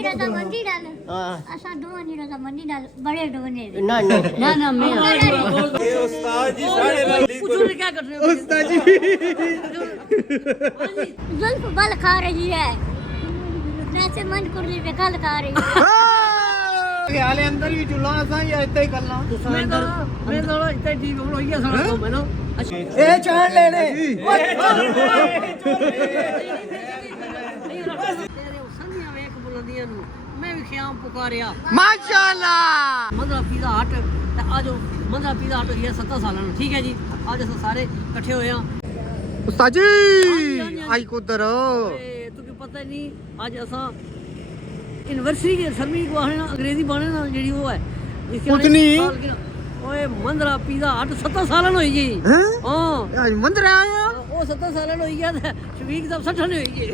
नहीं रजा मंदी डाल हां असा दो नहीं रजा मंदी डाल बड़े डोने ना ना ना मैं ये उस्ताद जी साढ़े पूछो क्या कर रहे हो उस्ताद जी जुल्फ बल खा रही है जैसे मन कुर्ली पे कल खा रही है हाले अंदर भी चुला सा या इतना ही करना मैं तो इतना ठीक हो गया सारा काम है ना अच्छा ए चांद लेने तेरे संधियां वेख बुलंदियां नु मैं भी ख्याम पुकारिया माशाल्लाह मंदरा पिज़्ज़ा हट ते आजो मंदरा पिज़्ज़ा हट होई है 7 सालां नु ठीक है जी आज अस सारे इकट्ठे होए हां उस्ताद जी आई कुदर तुके पता नहीं आज असा यूनिवर्सिटी के सरमी को आने ना अंग्रेजी बाने ना जेडी वो है उतनी? ओए मंदरा पिज़्ज़ा हट 7 सालां होई जी हैं हां आज मंदिर आया ओ 7 सालां होई गया ते शफीक साहब 60 ने होई गए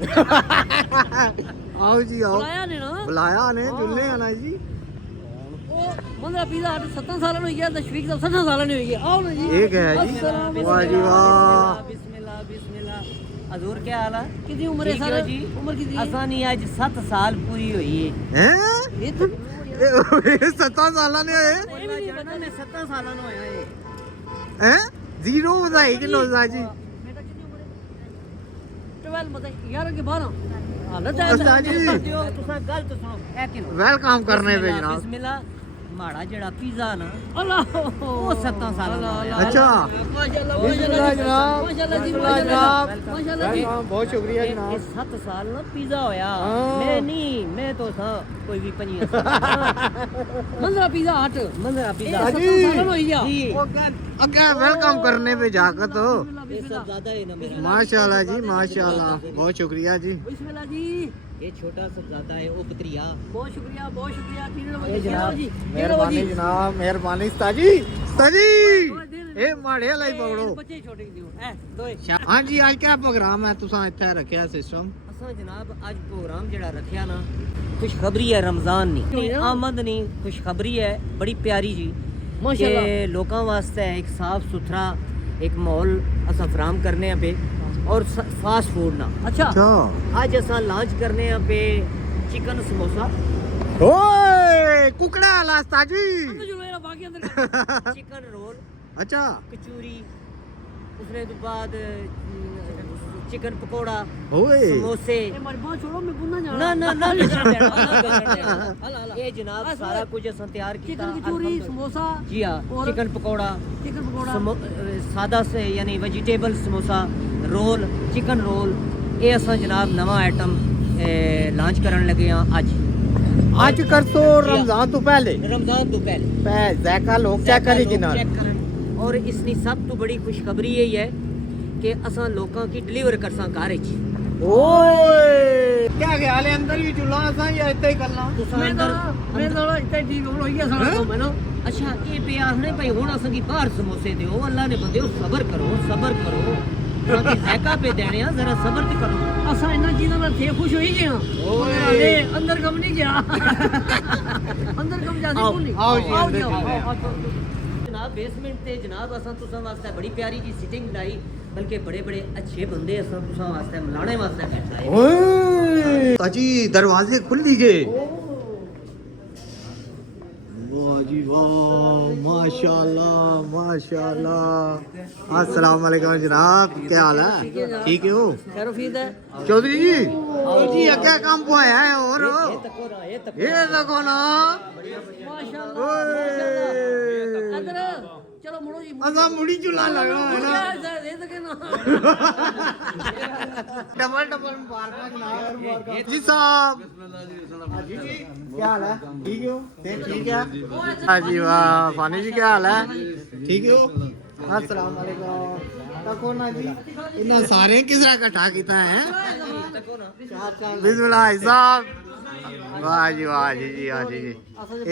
आओ जी आओ बुलाया ने ना बुलाया ने जुलने आना जी ओ मंदरा पिज़्ज़ा हट 7 सालां होई गया ते शफीक साहब 60 सालां ने होई गए आओ ना जी एक है जी वाह जी वाह बिस्मिल्लाह बिस्मिल्लाह हजूर क्या हाल है कितनी उम्र है ठीक सर हो जी? उम्र कितनी है आसानी आज 7 साल पूरी हुई है हैं ये तो ये 7 साल ने होए ने 7 साल होया है हैं जीरो ਵਧਾਈ ਕਿੰਨੋ ਉਸਤਾਦ जी बेटा कितनी उम्र है 12 बता 11 के 12 हालत है उस्ताद जी तुसा गलत सुनो ए किनो वेलकम करने पे जनाब बिस्मिल्लाह माड़ा जेड़ा पिज़्ज़ा ना अल्लाह वो 7 साल दा होया अच्छा माशाल्लाह बिस्मिल्लाह जनाब माशाल्लाह जी बिस्मिल्लाह जनाब माशाल्लाह जी बहुत शुक्रिया ये जनाब 7 साल ना पिज़्ज़ा होया हाँ। मैं नहीं मैं तो था कोई भी 5 साल मंदरा पिज़्ज़ा हट मंदरा पिज़्ज़ा जी। 7 साल होई गया जी अगे वेलकम करने पे जाकर तो ये सब ज्यादा है ना मेरा माशाल्लाह जी माशाल्लाह बहुत शुक्रिया जी बिस्मिल्लाह जी ये छोटा सब ज्यादा है ओ पत्रिया बहुत शुक्रिया तीन नंबर ये जनाब, जी मेहरबानी जनाब मेहरबानी उस्ताद जी ए माड़े लाई पकड़ो बच्चे छोटे दियो ए दोए हाँ जी आज क्या प्रोग्राम है तुसा इत्थे रखया सिस्टम असा जनाब आज प्रोग्राम जड़ा रखया ना खुशखबरी है रमजान नहीं आमद नहीं खुशखबरी है बड़ी प्यारी जी माशाल्लाह कि लोकां वास्ते एक साफ सुथरा एक माहौल असा फराहम करने पे और फास्ट फूड ना अच्छा आज असा लॉन्च करने पे चिकन समोसा ओए कुकड़ा वाला उस्ताद जी अंदर जो मेरा बाकी अंदर चिकन रोल अच्छा कचूरी उसने तो बाद चिकन पकोड़ा ओए समोसे ए मारी बात छोड़ो मैं बुना जाना ना ना ना ये जनाब सारा कुछ असां तैयार चिकन कीता कचौरी समोसा जी हाँ और चिकन पकोड़ा चिकन पकोड़ा सादा से यानी vegetable samosa roll chicken roll ये असां जनाब नवा आइटम लॉन्च करन लगे हैं आज कर तो रमजान तो पहले रमजान तो पहले ज़ायका लोग चेक करी कि ना चेक करन और इसकी सब तो बड़ी खुशखबरी यही है कि असां लोकां की डिलीवर करसां घर विच ओए क्या ख्याल है अंदर भी चुला सा या इतना ही करना मैं तो इतना ठीक हो गया सारा काम है ना अच्छा ये पे आखने भाई हुण असां की बाहर समोसे दियो अल्लाह ने बंदे सबर करो ताकि ज़ायका पे देने आ जरा सबर ते करो असा इन्ना चीज़ों में थे खुश होई गया अरे अंदर कम नहीं गया अंदर कम ज्यादा आओ, बोली आओ जी, अंदर जाओ, चलते हैं। आओ। जनाब बेसमेंट ते जनाब असां तुसां वास्ते बड़ी प्यारी जी सिटिंग लाई बल्कि बड़े बड़े अच्छे बंदे असां तुसां वास्ते मिलाने वास्ते बैठा है ओए अजी दरवाजे खुल दीजिए वाह जी वाह माशाल्लाह माशाल्लाह अस्सलाम वालेकुम जनाब क्या हाल है ठीक हो खैर फीद है चौधरी जी जी क्या काम को आया है और ये ये देखो ना माशाल्लाह ओए अंदर चलो मुड़ो जी असा मुड़ी चूल्हा लगा है ना दे सके ना डबल डबल मुबारक जी साहब जी जी क्या हाल है ठीक हो ठीक है हाँ जी वाह फानी जी क्या हाल है ठीक हो अस्सलाम वालेकुम तको ना जी इन्ना सारे किस तरह इकट्ठा किया है बिस्मिल्लाह साहब वाह जी हाँ जी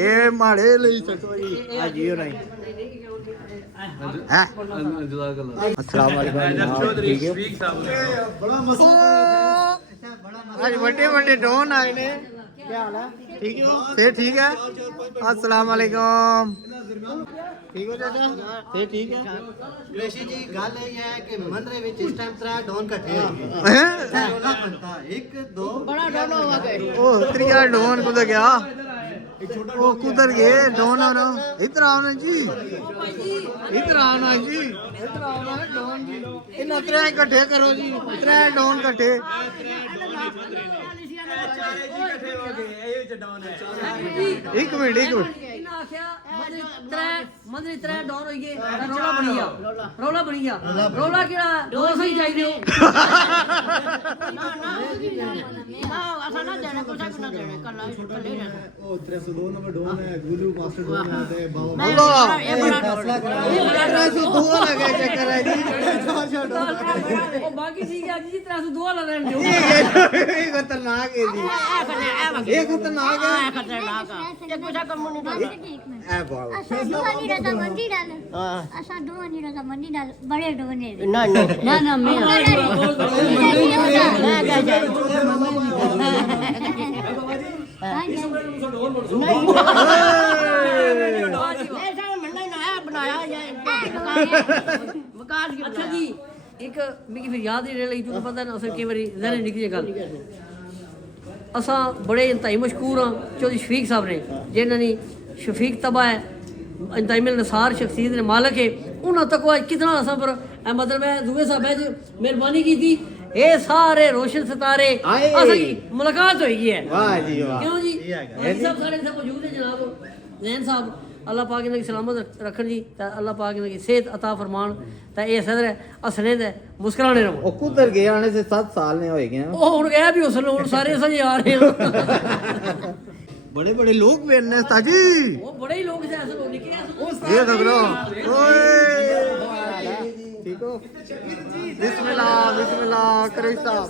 ये माड़े लई सटो जी हाँ जी हो नहीं अस्सलाम वालेकुम ठीक है आज बड़े बड़े डोन आए ने क्या हाल है? ठीक हो? फिर ठीक है। अस्सलाम वालेकुम। ठीक हो चाचा? फिर ठीक है। कृषि जी गल ये है कि मंदरे विच इस टाइम 3 डॉन इकट्ठे हो गए हैं? रोला बनता 1 2 बड़ा डॉन होगा के ओ त्रिया डोन कुदर गया? ओ कुदर गए डोन और इधर आओ ना जी, इधर आओ ना जी, इधर आओ ना डोन जी। इन त्रै इकट्ठे करो जी, त्रै डोन इकट्ठे। एक मिनट ਇਹਨਾਂ ਆਖਿਆ ਮੰਦਰੀ ਤਰੇ ਡੌਨ ਹੋਈ ਗਏ ਰੌਲਾ ਬਣੀ ਗਿਆ ਰੌਲਾ ਕਿਹੜਾ ਦੋ ਸਹੀ ਚਾਹੀਦੇ ਹੋ ਅਸਾਂ ਨਾ ਦੇਣਾ ਕੁਛ ਨਾ ਦੇਣਾ ਕੱਲਾ ਕੱਲੇ ਰਹਿਣਾ ओ 302 नंबर डॉन है गुलू मास्टर डॉन है ते बाबा अल्लाह ਇਹ ਬੜਾ फैसला करा 302 लगे चक्कर है जी। ਉਹ ਬਾਕੀ ਠੀਕ ਹੈ ਜੀ 302 ਲਾ ਲੈਣ ਦਿਓ ये खतरनाक है जी, ये खतरनाक है। ਖਤਰਨਾਕ ਆ ਇਹ ਕੁਛ ਕੰਮ ਨਹੀਂ ਕਰਦਾ ए बाबा ਅਸਾਂ ਦੋਵਾਂ ਦੀ ਰਜ਼ਾਮੰਦੀ ਨਾਲ ਅਸਾਂ ਦੋਵਾਂ ਦੀ ਰਜ਼ਾਮੰਦੀ ਨਾਲ ਬੜੇ ਡੋਨੇ ना ना ਨਾ ਨਾ ਮੈਂ ਮੈਂ ਕਹਿ ਜਾ ਅੱਛਾ ਜੀ ਇੱਕ ਮੈਨੂੰ ਫਿਰ ਯਾਦ ਹੀ ਰਹਿ ਲਈ ਤੁਹਾਨੂੰ ਪਤਾ ਨਾ ਅਸਲ ਕਈ ਵਾਰੀ ਜ਼ਹਿਨ ਨਿਕਲ ਜੇ ਗੱਲ ਅਸਾਂ ਬੜੇ ਇੰਤਹਾਈ ਮਸ਼ਕੂਰ ਹਾਂ ਚੌਧਰੀ ਸ਼ਫੀਕ ਸਾਹਿਬ ਨੇ ਜਿਨ੍ਹਾਂ ਨੇ ਸ਼ਫੀਕ ਤਬਾ ਹੈ ਇੰਤਹਾਈ ਨਸਾਰ ਸ਼ਖਸੀਅਤ ਦੇ ਮਾਲਕ ਹੈ ਉਹਨਾਂ ਤੱਕ ਅੱਜ ਕਿਤਨਾ ਅਸਾਂ ਪਰ ਮਤਲਬ ਹੈ ਦੂਏ ਸਾਹਿਬ ਹੈ ਮਿਹਰਬਾਨੀ ਕੀਤੀ ਇਹ ਸਾਰੇ ਰੋਸ਼ਨ ਸਿਤਾਰੇ ਅਸਾਂ ਦੀ ਮੁਲਾਕਾਤ ਹੋਈ ਹੈ वाह जी वाह। क्यों जी भाई साहब सारे सब मौजूद है जनाब जैन साहब अल्लाह पाक इन्हें सलामत रखन जी ते अल्लाह पाक इन्हें सेहत अता फरमान ते ये सदर है हसने दे मुस्कुराने रहो ओ कुदर गए आने से 7 साल ने होए गए। ओ हुन गया भी हुसन हुन सारे असां आ रहे हैं बड़े बड़े लोग बैठने ताजी वो बड़े ही लोग थे असल लोग निकले ये देख लो ओए ठीक हो? बिस्मिल्लाह करीम साहब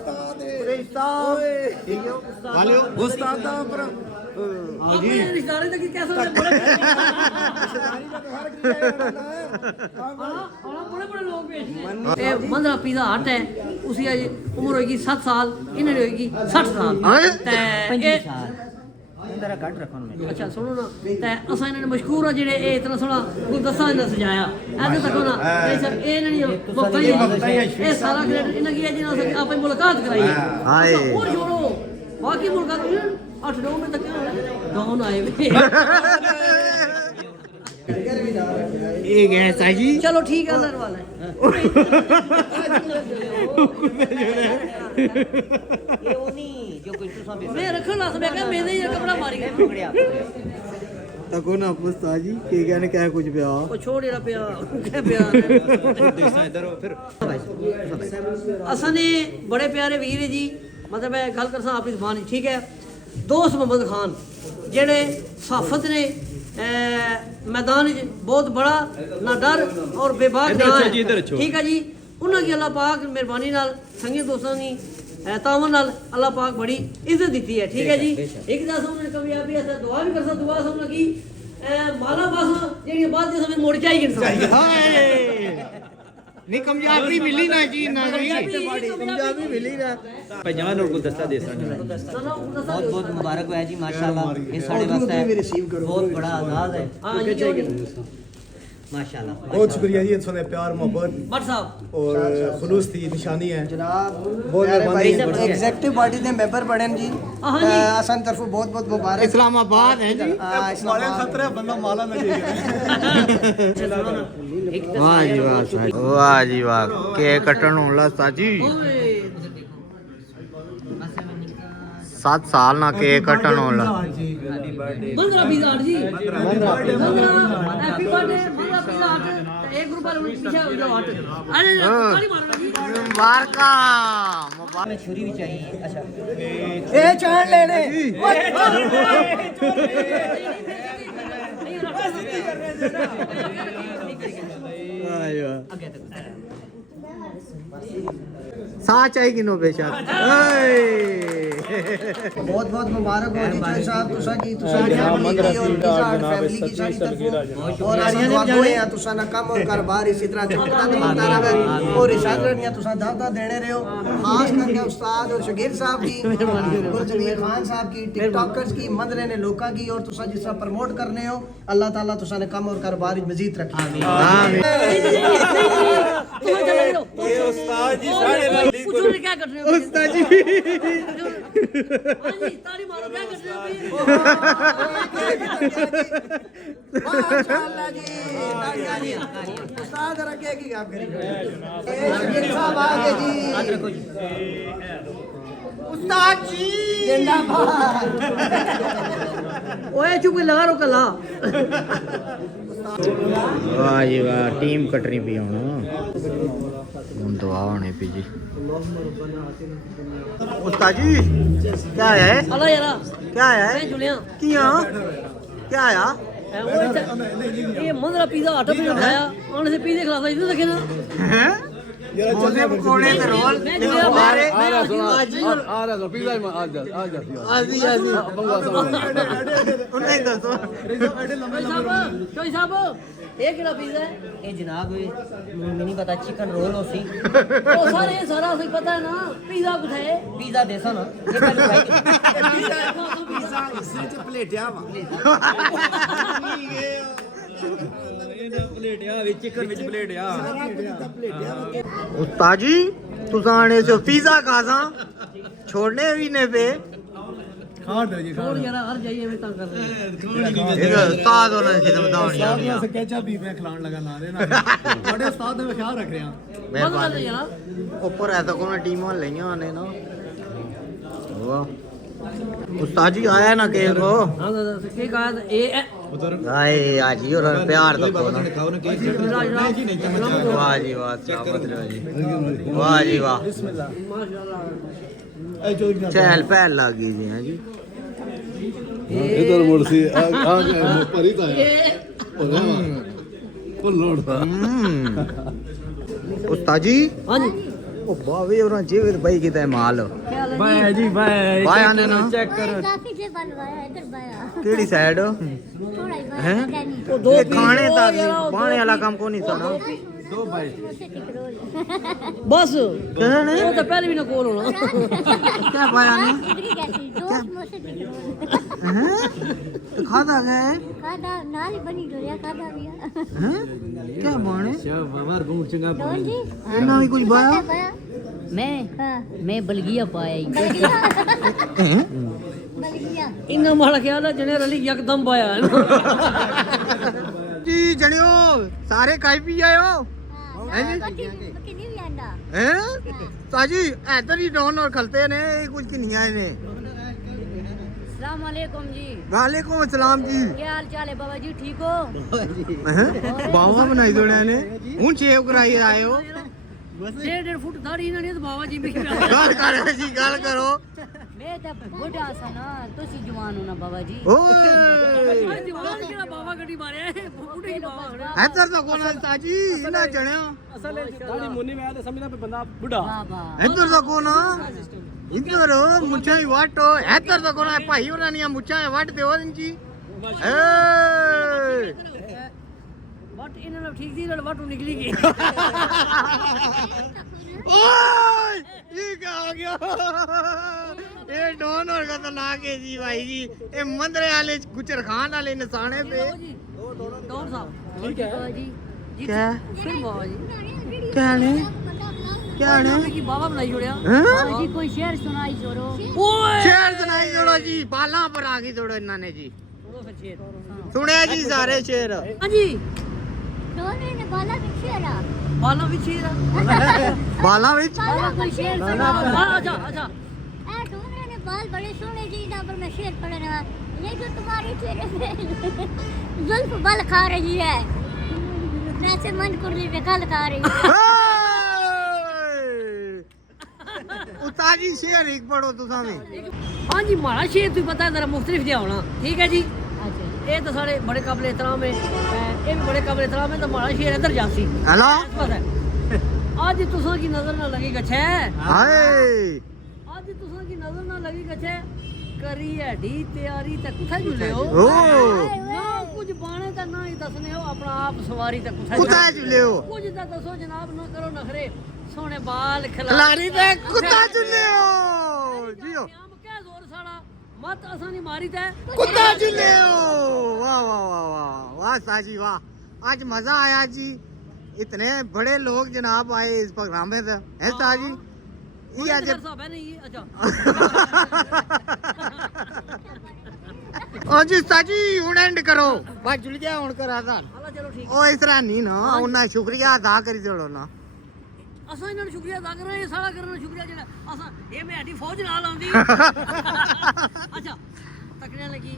ठीक हो? वाले हो उस्ताद पर हां जी रिश्तेदारी तक कैसे बड़े बड़े बड़े लोग बैठे हैं मंदरा पिज़्ज़ा हट है उसी आज उम्र होगी 7 साल इन्हें होगी 60 साल ते जरा कट रखो मैं अच्छा सुनो ना ते असा इन्होंने मशहूर है जेडे ए इतना सोना गुलदस्ता इन्हें सजाया ऐसे तको ना ये सब ए नहीं मफ्ता ही ए सारा क्रेडिट इन्हें किया जिन्होंने आपे मुलाकात कराई है हाय और छोड़ो बाकी मुलाकात 8 9 में तक डाउन आए हुए ये गए ताजी चलो ठीक है अल्लाह वाला ये वो नहीं जो पिंटू साहब मैं रखन लास मैं कहा मेरे ये कपड़ा मारी गया पकड़े आप तको ना उस्ताद जी के कहने क्या कुछ पिया ਉਹ ਛੋੜ ਜਿਹੜਾ ਪਿਆ ਕਿਆ ਪਿਆ देखना इधर फिर ਅਸਾਂ ਨੇ ਬੜੇ ਪਿਆਰੇ ਵੀਰ ਹੈ ਜੀ ਮਤਲਬ ਹੈ ਗੱਲ ਕਰਸਾਂ ਆਪਣੀ ਜ਼ਬਾਨ ਵਿੱਚ ਠੀਕ ਹੈ ਦੋਸਤ ਮੁਹੰਮਦ ਖਾਨ ਜਿਹੜੇ ਸਹਾਫਤ ਨੇ मैदान बहुत बड़ा ना डर और बेबाक ना है ठीक है जी उन्होंने अल्लाह पाक मेहरबानी नाल संगी दोस्तों की तावन नाल अल्लाह पाक बड़ी इज्जत दी है ठीक है जी एक दस उन्होंने कभी आप ऐसा दुआ भी कर सकते दुआ समझ की माला बस जेडी बात जिस समय मोड़ चाहिए हाय नहीं कामयाबी मिली ना जी ना कामयाबी मिली ना पंजाब लोग गुलदस्ता दे सकते बहुत बहुत मुबारक है जी माशाल्लाह ये साढ़े वास्ते बहुत बड़ा आजाद है माशाल्लाह बहुत शुक्रिया जी इन्होंने प्यार मोहब्बत भट्ट साहब और खुलूस की निशानी है जनाब बहुत प्यारे भाई मेहरबानी एग्जीक्यूटिव पार्टी दे मेंबर बने जी हाँ जी। असन तरफों बहुत बहुत मुबारक इस्लामाबाद है जी इस्लामाबाद बंदा माला में चाहिए वाह जी वाह जी वाह केक कटन होला ताजी 7 साल ना केक कटन होला मंदरा पिज़्ज़ा हट जी हैप्पी बर्थडे मंदरा पिज़्ज़ा हट एक ग्रुप वाले पीछे हो जाओ हट अरे ताली मारना जी मुबारक छुरी भी चाहिए अच्छा ए चांद लेने साथ चाहिए किनो बेशक बहुत बहुत मुबारक हो जी चोई साहब तुसा की तुसा की फैमिली की और फैमिली की सारी तरफों और असीं दुआ देने हैं तुसा ना काम और कारोबार इसी तरह चलता रहता रहे और इशाद रहनिया तुसा दावता देने रहे हो खास करके उस्ताद और शगीर साहब की गुलजमीर खान साहब की टिकटॉकर्स की मंदरे ने लोका की और तुसा जिस तरह प्रमोट करने हो अल्लाह ताला तुसा ने काम और कारोबार मजीद रखे आमीन ये उस्ताद जी सारे रली क्या कर रहे हो उस्ताद जी हां जी ताली मारो क्या कर रहे हो माशाअल्लाह जी तालियां उस्ताद रखे की आप करेंगे शगीर साहब आगे जी उस्ताद जी जिंदाबाद ओए चुप लगा रो कला वाह जी वाह टीम कटनी पी हुन दुआ होनी पी जी उस्ताद जी क्या है अल्लाह यारा क्या है मैं जुलिया किया क्या आया ये मंदरा पिज़्ज़ा आटा पे बनाया उन्होंने से पिज़्ज़ा खिलाता इधर देखे ना हैं मोजे पकोड़े ते रोल मैं जुलिया बारे मैं आजी उन्हें दसो चोई साहब ये केड़ा पिज़्ज़ा है ये जनाब मैं नहीं पता चिकन रोल हो सी ओ सारे सारा सही पता है ना पिज़्ज़ा कुछ है पिज़्ज़ा देसा ना ये पहले खाई उस्ताद जी तुसा आने से पिज़्ज़ा खासा छोड़ने भी ने पे छोड़ यार हर जाइए मैं तंग कर रहे हैं ये उस्ताद होना खिदमत होनी बंद कर दे यार ऊपर ऐसा कोई टीम लईयां ने ना वाह उस्ताद जी आया ना के को हां के कहा ये आए आज ही और प्यार तो ना वाह जी वाह सलामत रहो जी वाह जी वाह माशाल्लाह चहल पहल लगी जी हैं जी इधर मुर्सी आगे परित आया पुल्लोड़ा उस्ताद जी हां जी ओ बावे और जीवित भाई की ते माल भाई जी भाई भाई आने ना चेक करो काफी जे बनवाया इधर बाया केड़ी साइड थोड़ा ही बाया हैं कहनी वो दो ये पीस खाने दो तक यार, वो बाणे दो वाला पीस। काम को नहीं साना दो भाई समोसे टिक रोल बस कहने वो तो पहले भी ना कॉल होना क्या पाया ने इधर कैसी दो समोसे टिक रोल हैं तो खाता गए खादा नाल बनी डोरिया खादा भी हैं क्या बाणे डोल जी इना भी कुछ बाया बाया मैं मैं बलगिया पाया ही बलिया इन्ना माड़ा ख्याल है जने रली यकदम पाया है जी जणियो सारे खाई पी आयो हां कितनी भी आंदा हैं ताजी इधर ही डॉन और खलते ने कुछ की नहीं आए ने अस्सलाम वालेकुम जी वालेकुम अस्सलाम जी क्या हाल चाल है बाबा जी ठीक हो बावा बनाई दोने ने हूं शेव कराई आए हो 1.5 फुट दाढ़ी ना नहीं तो बाबा जी भी गल करो जी गल करो मैं तो बुढ़ा सा ना तुसी जवान हो ना बाबा जी ओए जवान केड़ा बाबा गड्डी मारे बूढ़े ही बाबा इधर तो कोना ताजी इना जणिया असल दाढ़ी मुन्नी में आते समझना पे बंदा बुढ़ा बाबा इधर तो कोना इधर मुच्छा ही वाटो इधर तो कोना भाई होना नहीं मुच्छा वाट दे और इंची ए बट इन्होंने ठीक थी लड़वा टू निकली गई ओए ये क्या हो गया ये डॉन और खतरनाक है जी भाई जी ये मंदरे वाले गुजर खान वाले निशाने पे डॉन साहब ठीक है बाबा जी क्या फिर बाबा जी क्या ने क्या ने की बाबा बनाई छोड़या बाबा जी कोई शेर सुनाई छोड़ो ओए शेर सुनाई जोड़ो जी बाला पर आगे जोड़ो इन्होंने जी छोड़ो फिर शेर सुने जी सारे शेर हां जी डोले ने बाला भी शेरा बाला भी शेर बाला विच बाला कोई शेर सुना अच्छा अच्छा ए डोले ने बाल बड़े सोने जी ना पर मैं शेर पढ़ने ये जो तुम्हारे चेहरे पे जुल्फ बल खा रही है जैसे मन कुर्ली पे कल खा रही है उस्ताद जी शेर एक पढ़ो तुसा में हाँ जी माड़ा शेर तुझे पता है जरा मुख्तलिफ जिहा होना ठीक है जी ये तो सारे बड़े काबिल एहतराम है ये भी बड़े काबिल एहतराम है तो माड़ा शेर इधर जासी हेलो पता है आज तुसा की नजर ना लगी गछे हाय आज तुसा की नजर ना लगी गछे करी है डी तैयारी ते कुथा जुले हो ओ ना कुछ बाणे ते ना ही दसने हो अपना आप सवारी ते कुत्ता कुथा चुले हो कुछ तो दसो जनाब ना करो नखरे सोने बाल खिलाड़ी ते कुत्ता चुले हो जियो क्या जोर साड़ा मत आसानी मारी ते कुत्ता चुले हो वाह वाह वाह वाह वाह साजी वाह आज मजा आया जी इतने बड़े लोग जनाब आए इस प्रोग्राम में है साजी ये आज साहब है नहीं अच्छा ओ जी साजी हुन एंड करो बस जुल गया हुन करा दा हां चलो ठीक ओ इस तरह नहीं ना उन्हें शुक्रिया अदा करी देड़ो ना असा इन्हां शुक्रिया अदा कर रहे हैं सारा करना शुक्रिया जेड़ा असा ये मैं हड्डी फौज नाल आंदी अच्छा तकने लगी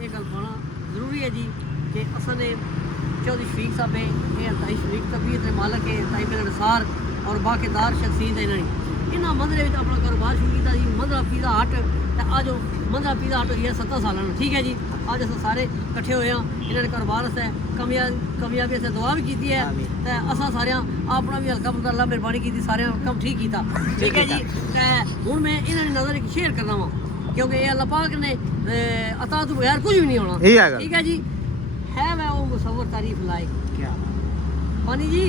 ये गल पाना जरूरी है जी कि असा ने चौधरी शफीक साहब है ये अंताई शफीक तबीयत के मालक है ताई मेरे निसार और बाकीदार शख्सियत है इन्हां मंदरे विच अपना कारोबार शुरू किया जी मंदरा पिज़्ज़ा हट ते आज मंदरा पिज़्ज़ा हट होई है 7 साल ठीक है जी आज अस सारे इकट्ठे होए हैं इन्होंने कारोबार से कामयाबी से दुआ भी की है ते असां सारे अपना भी हल्का फुल्का अल्लाह मेहरबानी की सारे कम ठीक किया ठीक है जी ते हुण मैं इन्हां दी नज़र एक शेयर करना वा क्योंकि ये अल्लाह पाक ने अता तो बगैर कुछ भी नहीं होना ठीक है जी है वह वो मुसव्वर तारीफ लायक क्या पानी जी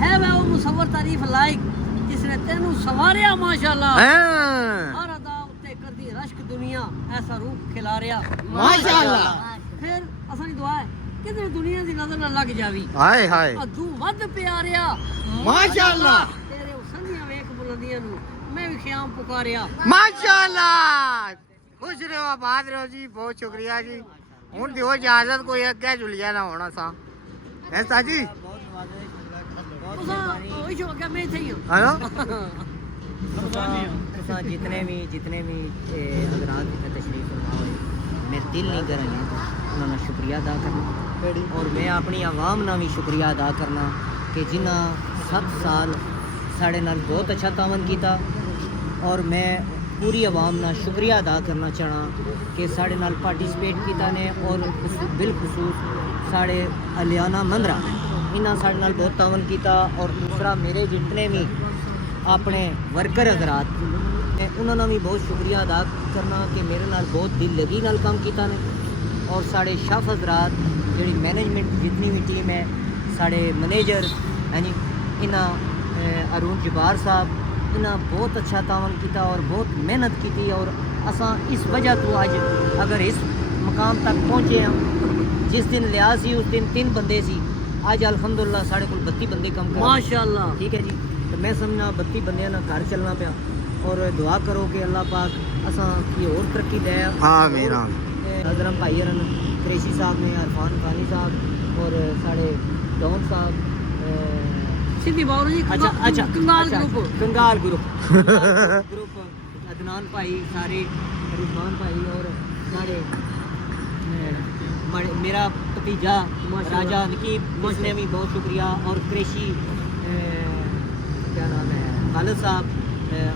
है वह वो मुसव्वर तारीफ लायक जिसने तेनू सवारिया माशाल्लाह हर अदा उत्ते कर दी रश्क दुनिया ऐसा रूप खिला रिया माशाल्लाह फिर असां दुआ है किधर दुनिया दी नजर ना लग जावी हाय हाय अदू वध प्यारिया माशाल्लाह तेरे संधियां वेख बुलंदियां नु मैं भी ख्याम पुकारिया माशाल्लाह खुश रहो आबाद रहो जी बहुत शुक्रिया जी हुन दियो इजाजत कोई अगे जुलिया ना होना सा है साजी तुसा ओही जो अगे मैं थे हेलो तुसा जितने भी हजरात इतने तशरीफ फरमा होए मेरे दिल नहीं करने उन्होंने शुक्रिया अदा करना और मैं अपनी आवाम ना भी शुक्रिया अदा करना कि जिन्हें 7 साल साढ़े नाल बहुत अच्छा तावन किया और मैं पूरी आवाम ना शुक्रिया अदा करना चाहना कि साढ़े नाल पार्टिसिपेट किया ने और बिलखसूस साढ़े अलियाना मंदरा इन्हें साढ़े नाल बहुत तावन किया और दूसरा मेरे जितने भी अपने वर्कर हजरात उन्होंने भी बहुत शुक्रिया अदा करना कि मेरे नाल बहुत दिल लगी नाल काम किया ने और साढ़े शफ हजरात जी मैनेजमेंट जितनी भी टीम है साढ़े मैनेजर है जी इन्हें अरुण जबार साहब इन्हें बहुत अच्छा तावन किया और बहुत मेहनत की और असा इस वजह तो आज अगर इस मकाम तक पहुँचे हैं जिस दिन लिया सी उस दिन 3 बंदे सी आज अल्हम्दुलिल्लाह साढ़े को 32 बंदे कम कर माशाल्लाह ठीक है जी तो मैं समझना 32 बंदे ना घर चलना पाया और दुआ करो कि अल्लाह पाक असा की और तरक्की दे आमीन हजरम भाई हरन क्रेशी साहब ने अरफान खानी साहब और साढ़े डॉन साहब सिद्धि बाबू जी अच्छा कंगाल ग्रुप अदनान भाई सारे रिजवान भाई और सारे मेरा भतीजा राजा नकीब उसने भी बहुत शुक्रिया और क्रेशी क्या नाम है खालिद साहब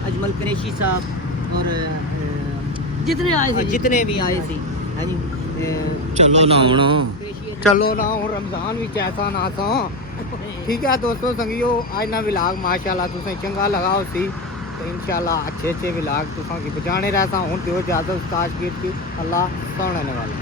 अजमल क्रेशी साहब और जितने भी आए थे हाँ जी चलो ना हूँ रमजान भी ऐसा ना था ठीक है दोस्तों संगियो आज ना विलाग माशाल्लाह तुसें चंगा लगाओ सी तो इंशाल्लाह अच्छे विलाग तुसां की बजाने रहता हूँ दियो इजाजत उस्ताद की अल्लाह सोने वाला